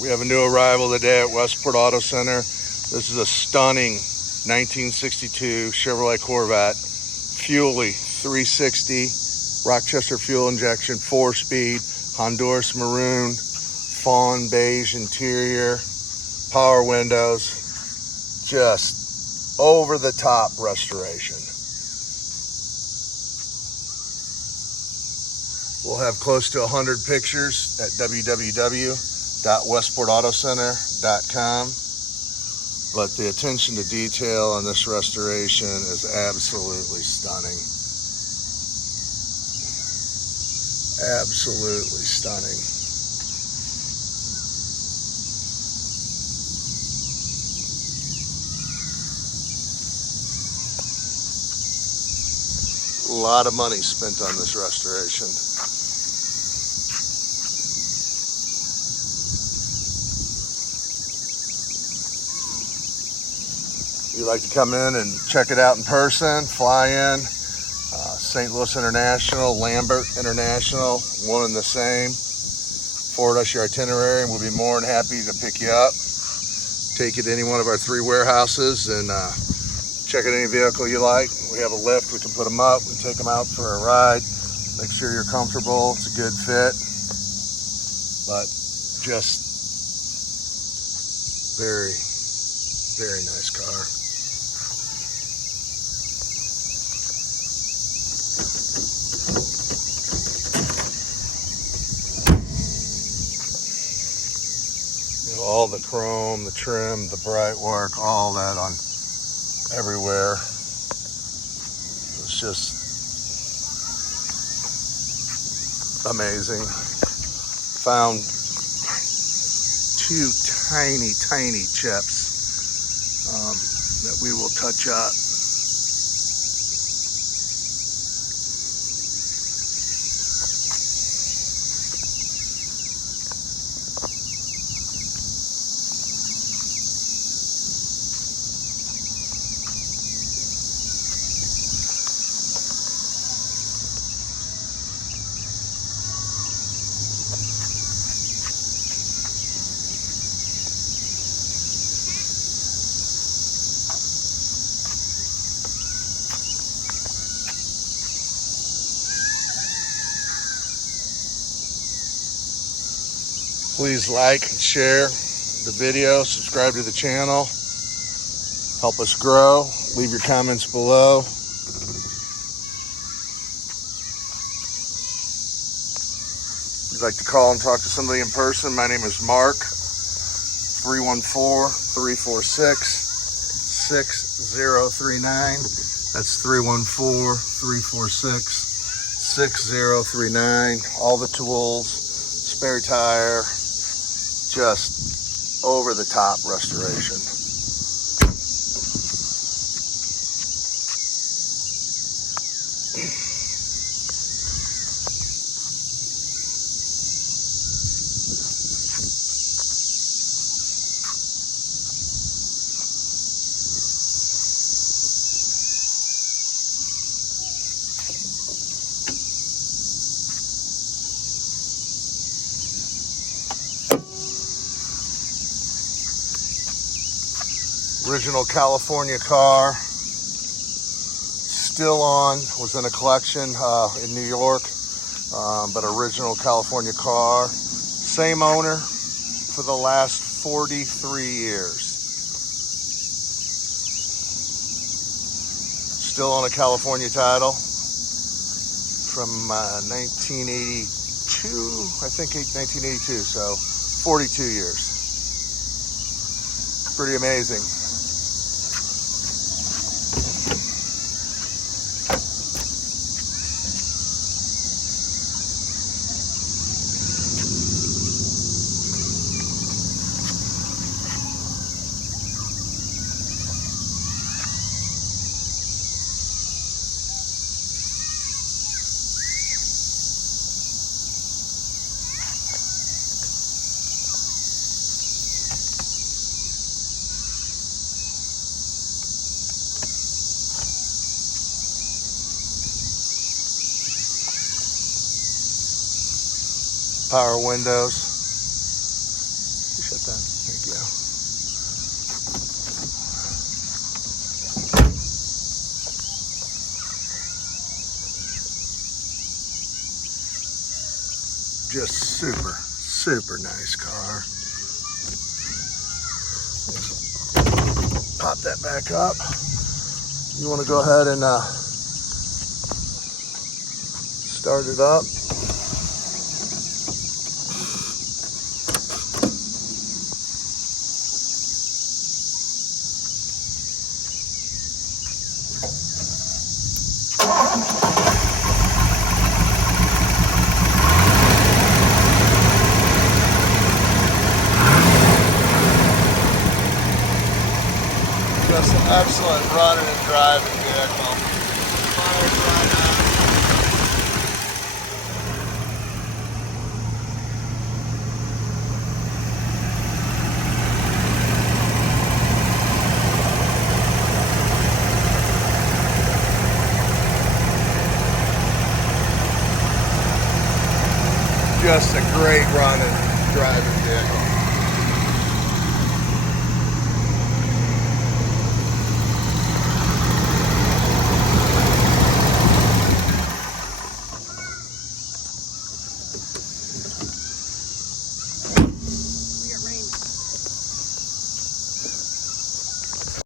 We have a new arrival today at Westport Auto Center. This is a stunning 1962 Chevrolet Corvette Fuelie 360 Rochester fuel injection, 4-speed, Honduras Maroon, Fawn beige interior, power windows, just over the top restoration. We'll have close to 100 pictures at www.westportautocenter.com. But the attention to detail on this restoration is absolutely stunning. Absolutely stunning. A lot of money spent on this restoration. If you'd like to come in and check it out in person, fly in. St. Louis International, Lambert International, one and the same. Forward us your itinerary and we'll be more than happy to pick you up. Take you to any one of our 3 warehouses and check out any vehicle you like. We have a lift, we can put them up, we take them out for a ride. Make sure you're comfortable, it's a good fit. But just very, very nice car. All the chrome, the trim, the bright work, all that on everywhere. It's just amazing. Found 2 tiny chips that we will touch up. Please like and share the video, subscribe to the channel, help us grow, leave your comments below. If you'd like to call and talk to somebody in person, my name is Mark, 314-346-6039. That's 314-346-6039. All the tools, spare tire, just over the top restoration. Original California car, still on, was in a collection in New York, but original California car. Same owner for the last 43 years. Still on a California title from 1982, I think 1982, so 42 years. Pretty amazing. Power windows. Hit that. Thank you. Just super nice car. Pop that back up. You want to go ahead and start it up. Just an excellent running and driving vehicle. Fires right up. Just a great running driving